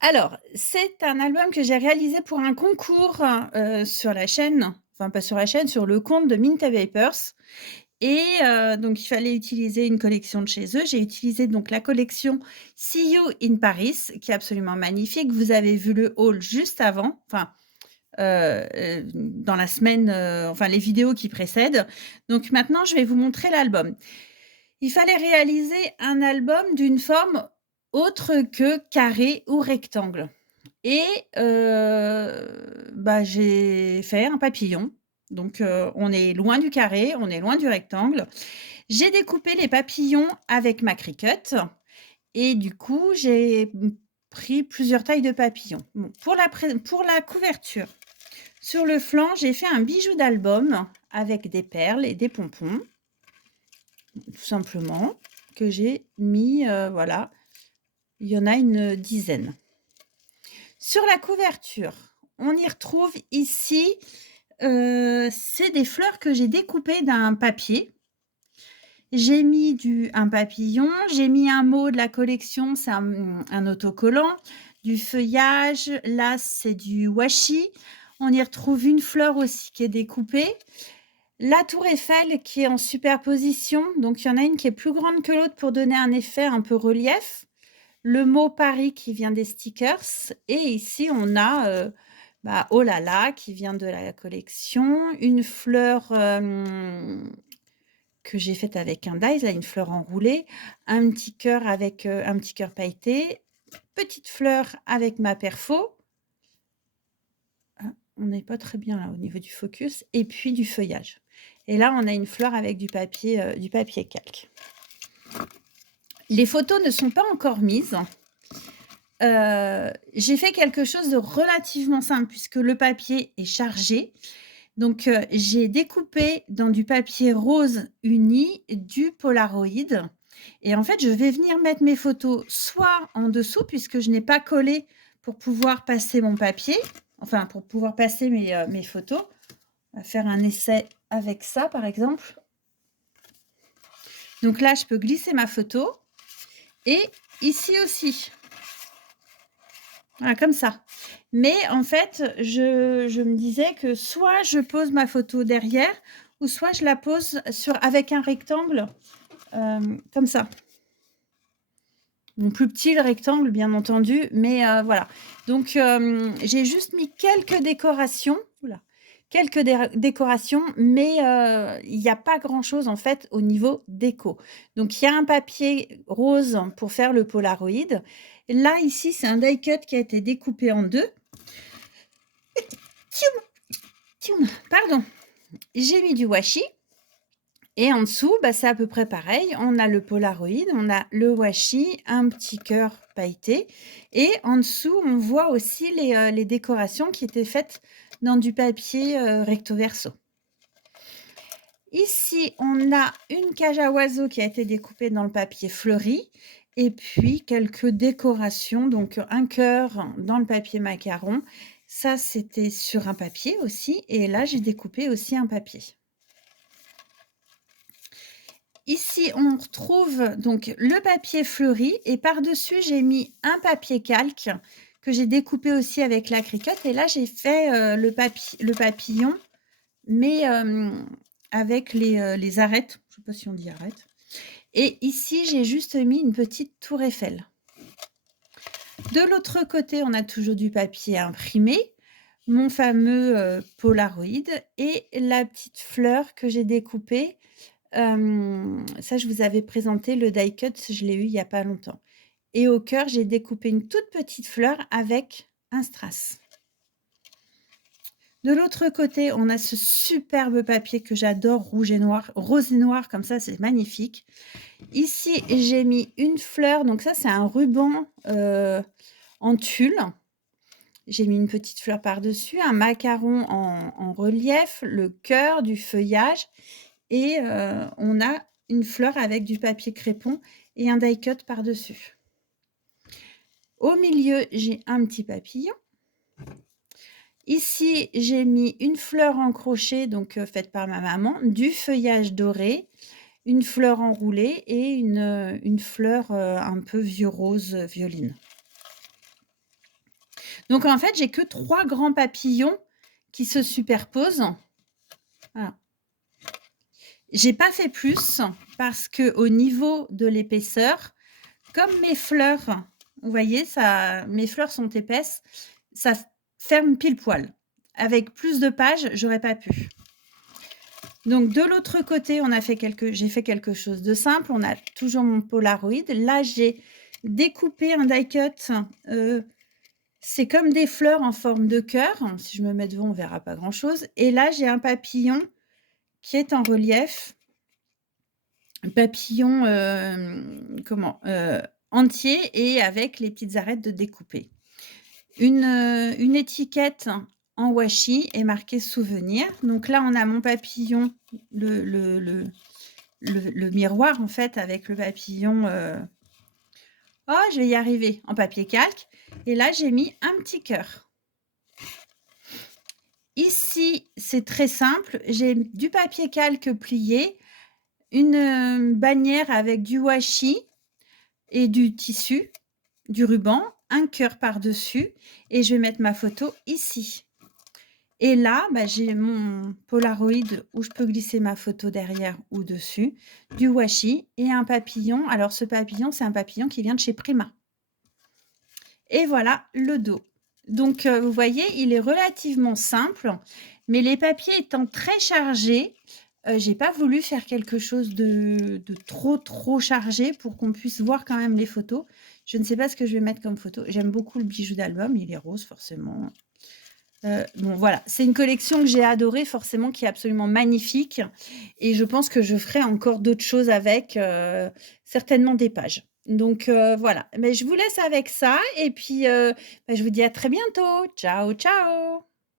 Alors, c'est un album que j'ai réalisé pour un concours, sur la chaîne, enfin pas sur la chaîne, sur le compte de Mint Vapers et donc il fallait utiliser une collection de chez eux. J'ai utilisé donc la collection See You in Paris qui est absolument magnifique. Vous avez vu le haul juste avant, enfin, dans la semaine, enfin les vidéos qui précèdent. Donc maintenant je vais vous montrer l'album. Il fallait réaliser un album d'une forme autre que carré ou rectangle. Et bah, j'ai fait un papillon. Donc on est loin du carré, on est loin du rectangle. J'ai découpé les papillons avec ma Cricut et du coup, j'ai, pris plusieurs tailles de papillons. Bon, pour la couverture, sur le flanc, j'ai fait un bijou d'album avec des perles et des pompons, tout simplement, que j'ai mis, voilà, il y en a une dizaine. Sur la couverture, on y retrouve ici, c'est des fleurs que j'ai découpées d'un papier. J'ai mis un papillon, j'ai mis un mot de la collection, c'est un autocollant, du feuillage, là c'est du washi. On y retrouve une fleur aussi qui est découpée. La tour Eiffel qui est en superposition, donc il y en a une qui est plus grande que l'autre pour donner un effet un peu relief. Le mot Paris qui vient des stickers et ici on a, bah, oh là là qui vient de la collection, une fleur, que j'ai faite avec un dies, là, une fleur enroulée, un petit cœur avec, un petit cœur pailleté, petite fleur avec ma perfo. Ah, on n'est pas très bien là au niveau du focus et puis du feuillage et là on a une fleur avec du papier calque. Les photos ne sont pas encore mises. J'ai fait quelque chose de relativement simple puisque le papier est chargé. Donc, j'ai découpé dans du papier rose uni du Polaroid et en fait, je vais venir mettre mes photos soit en dessous puisque je n'ai pas collé pour pouvoir passer mon papier, enfin pour pouvoir passer mes photos. On va faire un essai avec ça, par exemple. Donc là, je peux glisser ma photo et ici aussi. Voilà, comme ça. Mais en fait, je me disais que soit je pose ma photo derrière ou soit je la pose avec un rectangle, comme ça. Bon, plus petit le rectangle, bien entendu, mais voilà. Donc, j'ai juste mis quelques décorations. Ouh là, quelques décorations, mais il y a pas grand-chose en fait au niveau déco. Donc il y a un papier rose pour faire le Polaroid. Là, ici, c'est un die cut qui a été découpé en 2. Tioum, tioum, pardon. J'ai mis du washi et en dessous, bah, c'est à peu près pareil. On a le Polaroid, on a le washi, un petit cœur pailleté et en dessous, on voit aussi les décorations qui étaient faites dans du papier, recto verso. Ici, on a une cage à oiseaux qui a été découpée dans le papier fleuri et puis quelques décorations, donc un cœur dans le papier macaron. Ça, c'était sur un papier aussi et là, j'ai découpé aussi un papier. Ici, on retrouve donc le papier fleuri et par-dessus, j'ai mis un papier calque que j'ai découpé aussi avec la Cricut et là, j'ai fait, le papillon, mais avec les arêtes, je ne sais pas si on dit arêtes et ici, j'ai juste mis une petite tour Eiffel. De l'autre côté, on a toujours du papier imprimé, mon fameux, Polaroid et la petite fleur que j'ai découpée. Ça, je vous avais présenté le die cut, je l'ai eu il y a pas longtemps et au cœur, j'ai découpé une toute petite fleur avec un strass. De l'autre côté, on a ce superbe papier que j'adore, rouge et noir, rose et noir comme ça, c'est magnifique. Ici, j'ai mis une fleur, donc ça, c'est un ruban, en tulle. J'ai mis une petite fleur par-dessus, un macaron en relief, le cœur, du feuillage et on a une fleur avec du papier crépon et un die cut par-dessus. Au milieu, j'ai un petit papillon. Ici, j'ai mis une fleur en crochet, donc faite par ma maman, du feuillage doré, une fleur enroulée et une fleur, un peu vieux rose, violine. Donc en fait, j'ai que 3 grands papillons qui se superposent. Voilà. J'ai pas fait plus parce qu'au niveau de l'épaisseur, comme mes fleurs, vous voyez, ça mes fleurs sont épaisses, ça ferme pile poil. Avec plus de pages, j'aurais pas pu. Donc de l'autre côté, j'ai fait quelque chose de simple. On a toujours mon Polaroid. Là, j'ai découpé un die cut. C'est comme des fleurs en forme de cœur. Si je me mets devant, on verra pas grand-chose. Et là, j'ai un papillon qui est en relief. Un papillon, entier et avec les petites arêtes de découper. Une étiquette en washi est marquée souvenir. Donc là, on a mon papillon, le miroir en fait avec le papillon, oh je vais y arriver, en papier calque et là j'ai mis un petit cœur. Ici, c'est très simple, j'ai du papier calque plié, une bannière avec du washi et du tissu, du ruban, un cœur par-dessus et je vais mettre ma photo ici. Et là, j'ai mon Polaroid où je peux glisser ma photo derrière ou dessus, du washi et un papillon. Alors ce papillon, c'est un papillon qui vient de chez Prima. Et voilà le dos. Donc vous voyez, il est relativement simple, mais les papiers étant très chargés, j'ai pas voulu faire quelque chose de trop chargé pour qu'on puisse voir quand même les photos. Je ne sais pas ce que je vais mettre comme photo. J'aime beaucoup le bijou d'album, il est rose forcément. Bon voilà, c'est une collection que j'ai adorée forcément, qui est absolument magnifique et je pense que je ferai encore d'autres choses avec, certainement des pages. Donc voilà, mais je vous laisse avec ça et puis, je vous dis à très bientôt. Ciao, ciao!